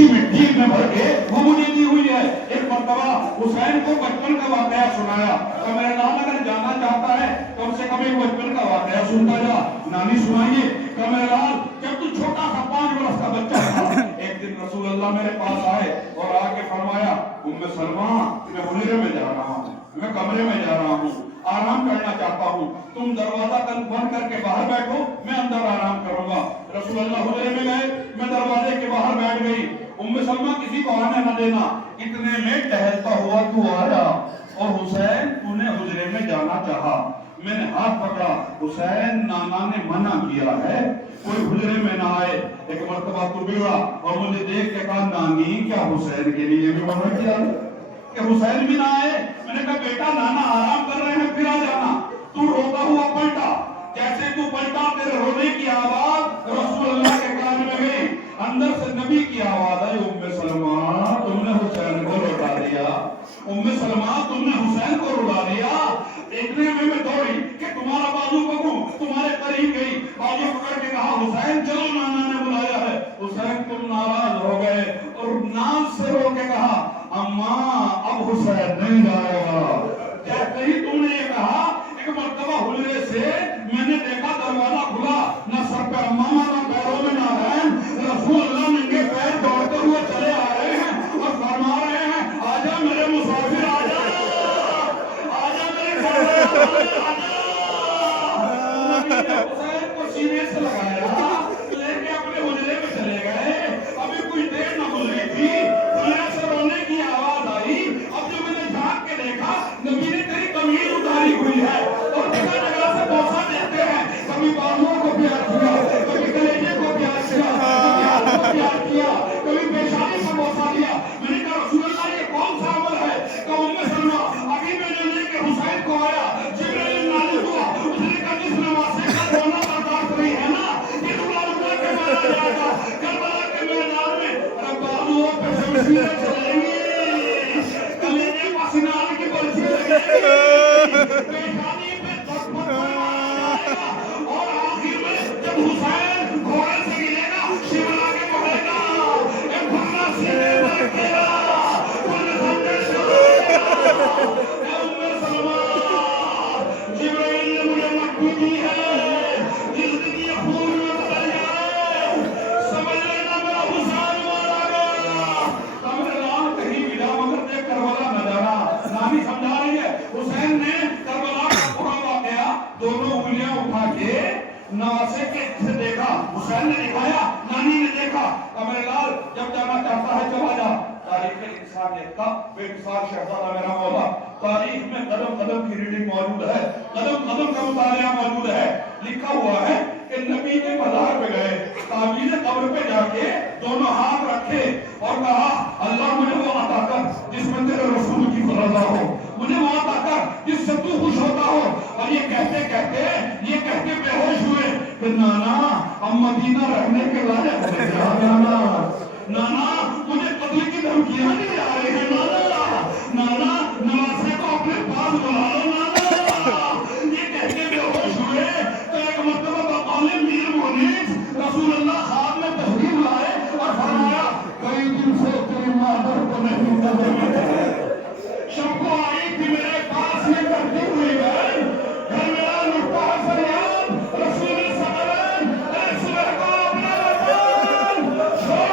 खुशी मिट्टी में भर के वो मुझे दी हुई है। एक मर्तबा हुसैन को बचपन का वाकया सुनाया, तो मेरा नाम अगर जानना चाहता है कम से कम एक बचपन का वाकया सुनता जा। नानी सुनाइए, कमरेलाल जब तू छोटा सा 5 वर्ष का बच्चा था, एक दिन रसूल अल्लाह मेरे पास आए और आके फरमाया, उम्मे सलमा मैं हुजरे में जा रहा हूँ, मैं कमरे में जा रहा हूँ, आराम करना चाहता हूँ, तुम दरवाजा बंद करके बाहर बैठो, मैं अंदर आराम करूंगा। रसूल अल्लाह हुजरे में गए, मैं दरवाजे के बाहर बैठ गई। उम्मे सलमा किसी को आने न देना। इतने में टहलता हुआ तू आया और हुसैन तूने हुजरे में जाना चाहा, मैंने हाथ पकड़ा, हुसैन नाना ने मना किया है कोई हुजरे में ना आए। एक मर्तबा तू बिगड़ा और मुझे देख के कहा, नानी क्या हुसैन के लिए भी मना किया कि हुसैन भी ना आए? मैंने कहा बेटा नाना आराम कर रहे हैं, फिर आ जाना। तू रोता हुआ पलटा, जैसे तू पलटा तेरे रोने की आवाज रसूल अल्लाह के कान में गई, अंदर से नबी की आवाज आई, उम्मे सलमा तुमने हुसैन को रुला दिया, उम्मे सलमा तुमने हुसैन को रुला दिया। इतने में मैं दौड़ी कि तुम्हारा बाजू पकड़ूं, तुम्हारे करीब गई, बाजू पकड़ के कहा, हुसैन चलो नाना ने बुलाया है। हुसैन तुम नाराज हो गए और नाम से रो के कहा, अम्मा अब हुसैन नहीं जाएगा। जैसे ही तुमने ये कहा, एक मर्तबा हुजरे से मैंने देखा दरवाजा खुला, न सर पे अम्मा न पैरों में नारायण, रसूल अल्लाह नंगे पैर दौड़ते हुए चले आ रहे हैं और फरमा रहे हैं, आजा मेरे मुसाफिर आजा, आजा मेरे हुसैन को सीने से लगाया, लेके अपने हुजरे में चले गए। अभी कुछ देर न गुजरी थी, खुले से रोने की आवाज आई। अब जो मैंने झांक के देखा, नबी ने तेरी कमीज उतारी हुई है और जगह जगह से बोसा देते हैं, कभी बाजुओं को प्यार किया, कभी कलेजे को प्यार किया, कभी हाथ को प्यार किया, कभी पेशानी को बोसा दिया। मैंने कहा रसूल अल्लाह ये कौन सा अमल है? तो उम्मे सलमा अभी मैंने लेके हुसैन को आया, जिब्रील नाज़िल हुआ, उसने कहा जिस नवासे का रोना बर्दाश्त नहीं है ना, ये उठा के मारा जाएगा करबला के मैदान में। बाजुओं पे शमशीरें चलेंगी, कलेजे पसीनाल की बरसी लगेगी, पेशानी पे तख्त जाएगा और आखिर में जब हुसैन घोड़े से गिरेगा, शिवला के पकड़ेगा, एक भरना सीने में रखेगा, कुल खंडर से उम्मे सलमा जिब्रील ने मुझे मट्टी दी है, जिंदगी खून में बदल जाए, समझ लेना मेरा हुसैन मारा गया। कमरेलाल कहीं विदा मगर देख करबला न जाना। नानी समझा रही है, हुसैन ने करबला का पूरा वाकया दोनों उंगलियां उठा के नवासे के से देखा, हुसैन ने दिखाया, नानी ने देखा। कमरेलाल जब जाना चाहता है चला जा। तारीख इंसानियत का बेमिसाल शहजादा मेरा मौला, तारीख में कदम कदम की रीडिंग मौजूद है, कदम कदम का मुतालिया मौजूद है। लिखा हुआ है कि नबी के मज़ार पे गए, ताबीज़ कब्र पे जाके दोनों हाथ रखे और कहा, अल्लाह मुझे वो अता कर जिसमें तेरे रसूल की रज़ा हो, मुझे वो अता कर जिससे तू खुश होता हो। और ये कहते बेहोश हुए कि नाना हम मदीना रहने के लायक हैं, नाना मुझे कत्ल की धमकियां नहीं आ रही है, नाना नवासे को अपने पास बुला लो नाना। ये कहते बेहोश हुए तो एक मर्तबा बकौले मीर मुनीस रसूल अल्लाह ख्वाब में तशरीफ लाए और फरमाया, कई दिन से तेरी मादर को नहीं नजर शब को आई थी मेरे पास ये करती हुई बहन, घर मेरा लुटता है फरियाद, रसूल सगरन सुबह को अपना वतन छोड़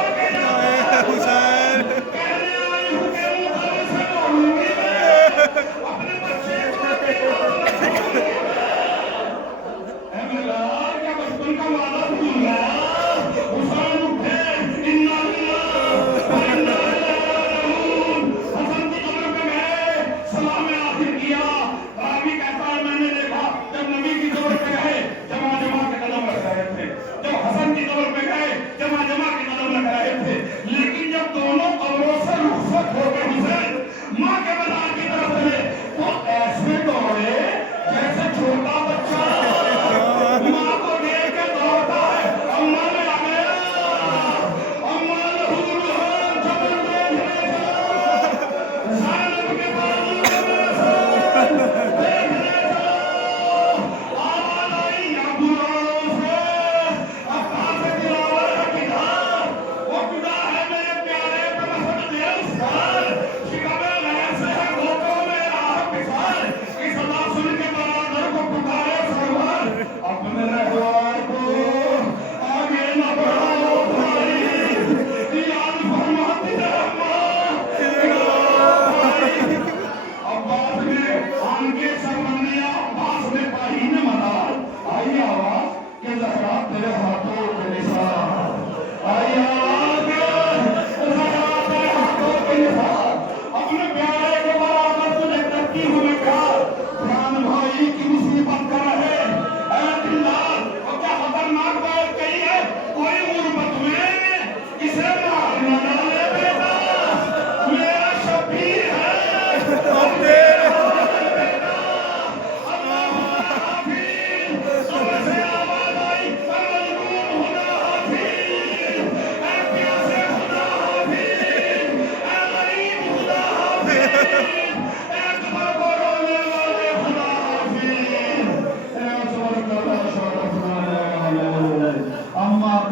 اما